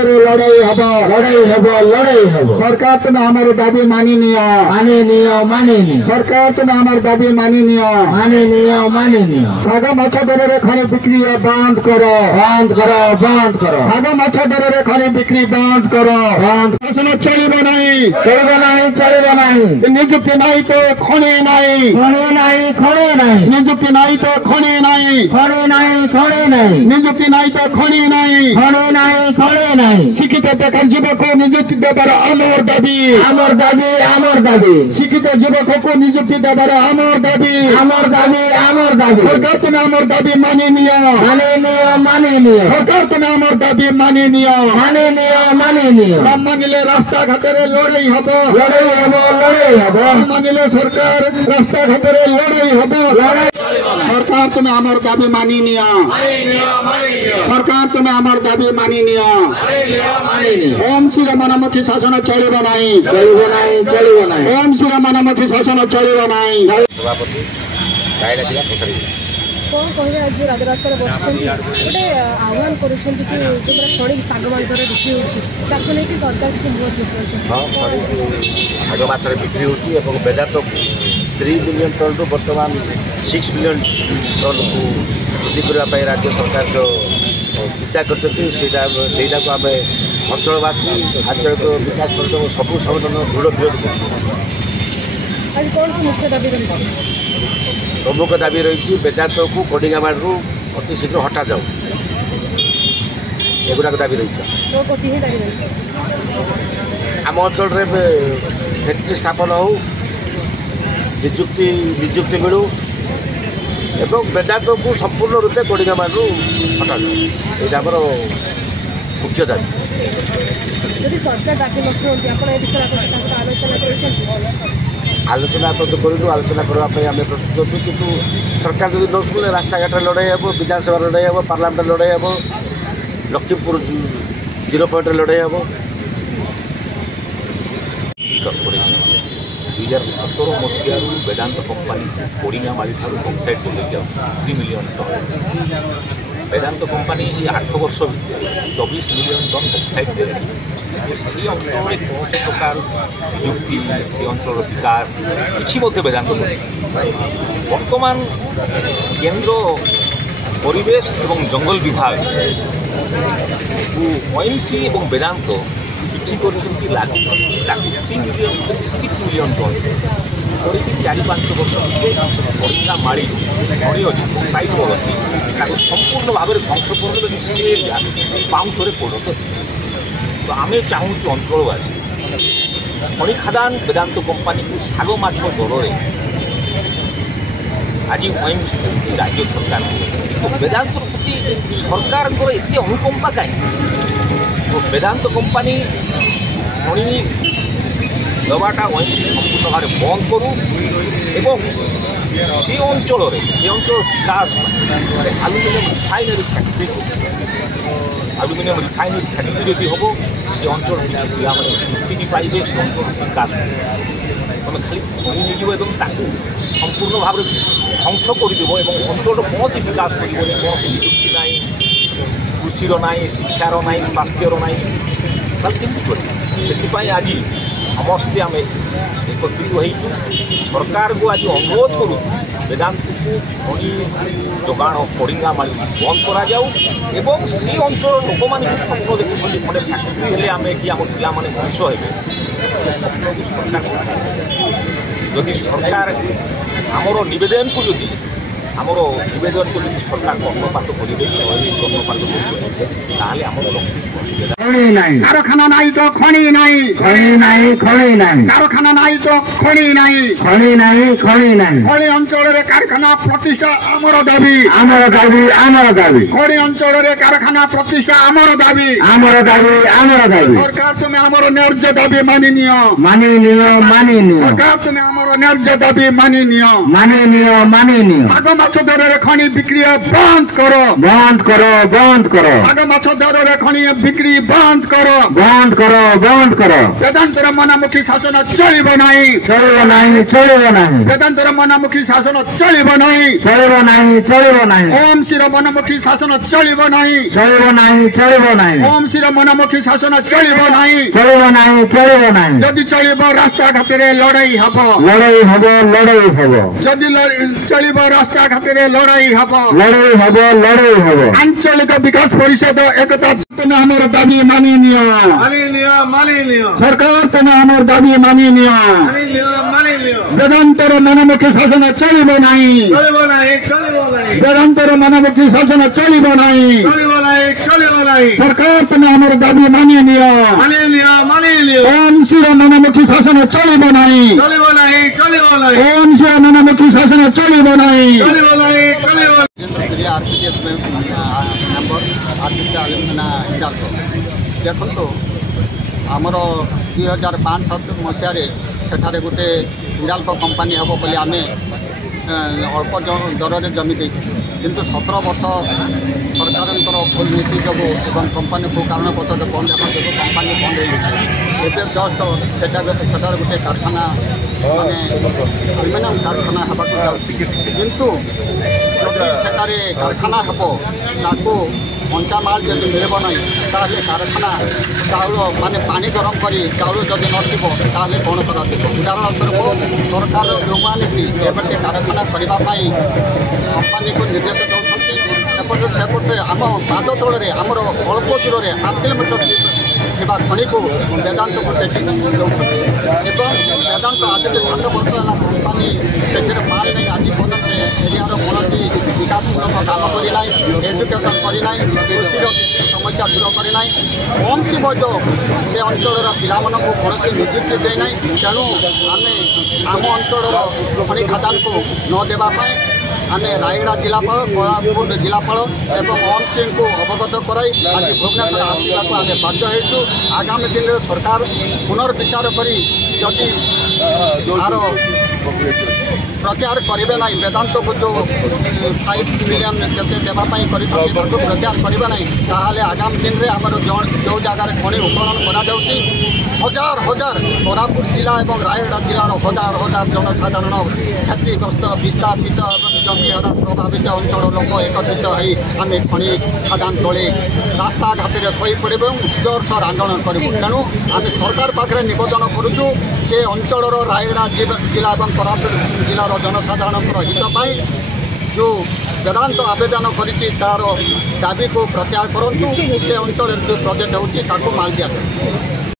ହାତରେ ଲଢେଇ ହବ ସରକାର ତୁମେ ଆମର ଦାବି ମାନି ନିଅ ସରକାର ତୁମେ ଆମର ଦାବି ମାନି ନିଅ ଶାଗ ମାଛ ଦରରେ ଖଣି ବିକ୍ରି ବନ୍ଦ କର ଶାଗ ମାଛ ଦରରେ ଖଣି ବିକ୍ରି ବନ୍ଦ କର ଚଳିବ ନାହିଁ ନିଯୁକ୍ତି ନାହିଁ ତ ଖଣି ନାହିଁ ନିଯୁକ୍ତି ନାହିଁ ତ ଖଣି ନାହିଁ ନିଯୁକ୍ତି ନାହିଁ ତ ଖଣି ନାହିଁ ଶିକ୍ଷିତ ବେକାର ଯୁବକ ନିଯୁକ୍ତି ଦେବାର ଆମର ଦାବି ଶିକ୍ଷିତ ଯୁବକକୁ ନିଯୁକ୍ତି ଦେବାର ଆମର ଦାବି ସରକାର ତୁମେ ଆମର ଦାବି ମାନି ନିଅ ସରକାର ତୁମେ ଆମର ଦାବି ମାନି ନିଅ ନ ମାନିଲେ ରାସ୍ତାଘାଟରେ ଲଢ଼େଇ ହବ ମାନିଲେ ସରକାର ରାସ୍ତାଘାଟରେ ଲଢ଼େଇ ହବ सरकार तुम्हें आमर दाबी मानी निया सरकार तुम्हें आमर दाबी मानी निया ओम श्री मनमुखी शासन चलिब नहीं ओम श्री मनमुखी शासन चलिब नहीं सभापति कौन कहे आज राजरास्ता बसुँच गोटे आह्वान कर खड़ी शाग मांसर बिक्री होती नहीं सरकार किसी मुह शाग माछ बिक्री हो बेदात 3 मिलियन टन रु बर्तमान 6 मिलियन टन को वृद्धि करने राज्य सरकार जो चिंता कर आम अंचलवासी आंचलिक विकास परिषद सबू संगठन दृढ़ विरोध कर प्रमुख दाबी रही बेदात को कोडिंगामाड़ू अति शीघ्र हटा जाऊ एगुड़ा दाबी रही आम अंचल फैक्ट्री स्थापन हो निजुक्ति मिलू एवं बेदात को संपूर्ण रूपे कोडिंगामाड़ू हटा जाऊ ये आम मुख्य दाबी आलोचना तो करूँ आलोचना करने आम प्रस्तुत अच्छु कि सरकार जब न शुणे रास्ताघाट लड़ाई हे विधानसभा लड़ाई हे पार्लियामेंट लड़ाई हे लक्ष्मीपुर 0 पॉइंट लड़ाई हे 2017 मसीह वेदांत कंपानी कोडिंगामाड़ी बक्साइट को लेकर 3 मिलियन टन वेदांत कंपानी 8 वर्ष 24 मिलियन टन बक्साइट दे सी अंचल कौन प्रकार निजुक्ति से अंचल विकास कि वेदांत बर्तमान केंद्र परिवेश और जंगल विभाग ओएमसी और वेदांत चिठी कर 3 मिलियन टन कर 4-5 वर्ष कोडिंगामाड़ी खड़ी अच्छी बक्साइट अच्छी संपूर्ण भाव में ध्वंस कर पाउंस परिणत तो आम चाहूँ अंचलवासी खଣି खादान वेदांत कंपानी को शाग माछ दर आज ओएमसी राज्य सरकार तो वेदांत प्रति सरकार एत अनुकंपा कहीं तो वेदांत कंपानी खଣି दबाटा ओएमसी संपूर्ण भाव बंद करूँ एवं से अंचल विकास aluminium refinery factory aluminium refinery factory जब हम से अंचल पिलाने पाइबे से अंचल विकास तुम खाली खଣି नहीं संपूर्ण भाव में ध्वंस करदेव अंचल कौन विकास कर कौन निजुक्ति ना कृषिर ना शिक्षार ना स्वास्थ्यर ना कमी कर आज समस्ते आम एकत्रित होइचु सरकार को आज अनुरोध करूँ वेदांत को खଣି जोगाण कोडिंगामाड़ी बंद करा जाऊ एवं से अंचल लोक मैंने स्वप्न देखुं खंडे फैक्ट्री हेले आम कि आम पिला माने मनीष हे स्वप्न को सरकार जदि सरकार आमर निवेदन को जदि आमर निवेदन को जदि सरकार कर्णपात करेंगे कर्णपात कारखाना नहीं तो खणी नहीं कारखाना नहीं तो खणी नहीं खणी अंचल कारखाना प्रतिष्ठा आमर दाबी खणी अंचल कारखाना प्रतिष्ठा आमर दाबी सरकार तुम्हें आमर न्याय्य दाबी मानि नियो सरकार तुम्हें आमर न्याय्य दाबी मानि नियो शाग মাছ দরের খনি বিক্রি বন্ধ করো, বন্ধ করো, বন্ধ করো, শাগ মাছ দরের খনি বিক্রি বন্ধ করো, বন্ধ করো, বন্ধ করো। বেদান্তর মনামুখী শাসন চলিব নাই, চলিব ନାହିଁ, চলিব ନାହିଁ, বেদান্তর মনামুখী শাসন চলিব নাই, চলিব ନାହିଁ, চলিব ନାହିଁ, ওম শ্রীর মনামুখী শাসন চলিব নাই, চলিব ନାହିଁ, চলিব ନାହିଁ, ওম শ্রীর মনামুখী শাসন চলিব নাই। চলিব ନାହିଁ, চলিব ନାହିଁ। যদি চলিব রাস্তাঘাটে লড়াই হব, লড়াই হব, লড়াই হব, যদি চলিব রাস্তাঘাটে লড়াই হব, লড়াই হব, লড়াই হব। আঞ্চলিক বিকাশ পরিষদ একতা তুমি আমার দাবি মানি নিও, সরকার তুমি আমার দাবি মানি নিও। বেদান্তর মনামুখী শাসন চলিব নাই, বেদান্তর মনামুখী শাসন চলিব নাই, সরকার তুমি আমার দাবি মানি নিও। ওম শ্রীর মনামুখী শাসন চলিব নাই, ওম শ্রীর মনামুখী শাসন চলিব নাই। आरपीएफ मेंबर आरपीएफ आलोचना हिंडाल्को देखो आमर 2005-7 मसीह सेठारे गोटे हिंडाल्को कंपानी हम बोली आम अल्प दर में जमी दे किंतु 17 वर्ष सरकार भूल नीति जो एवं कंपानी को कारण बस बंद जो कंपानी बंद हो जस्ट सेठार गोटे कारखाना माने एल्युमिनियम कारखाना हवा किंतु जदि सेठारे कारखाना हम ताको कंचामाल जब मिलब ना ताहले कारखाना चाउल माने पानी गरम करी चाउल जदि नथिबो ताहले कौन करा उदाहरण स्वरूप सरकार जो नीति एपटे कारखाना करने कंपानी को निर्देश दौरान एपटे सेपटे आम पाद तल आमर अल्प दूर में 1/2 किलोमीटर थिबा खनि को वेदांत को टेकी दौरान एवं वेदांत आज 7 वर्ष है कंपानी से माल नहीं आज पर्यटन एरियार कौन विकासमूलक काम करना एजुकेशन करना कृषि समस्या दूर करना कम सी से अंचल पिला कौन निजुक्ति देना तेणु आम आम अंचल खनि खादान को न देवाई आम रायगड़ा जिलापाल कोरापुट जिलापाल एवं ओम सिंह को अवगत कराई आज भुवनेश्वर आसवा को आम बाध्य हो आगामी दिन में सरकार पुनर्विचार करी जदि आर प्रत्याहार करेंगे ना वेदांत को जो 5 मिलियन केते देवाई प्रत्याहार करेंगे ना ताहले आगामी दिन में आमर जो जगार खनि उत्खनन करा हजार हजार कोरापुट जिला और रायगड़ा जिलार हजार हजार जनसाधारण क्षतिग्रस्त विस्थापित और जमीहरा प्रभावित अंचल लोक एकत्रित हो आम खनि खादान तले रास्ता घाटे शही पड़े जोरसोर आंदोलन करूँ तेणु आम सरकार पाखे नवेदन करुचु से अंचल रायगड़ा जिला और कोरापुट जिलार जनसाधारण हितपाई जो वेदांत आवेदन करी तार दाबी को प्रत्याहार करूँ से अंचल जो प्रोजेक्ट होची ताको माल दिया।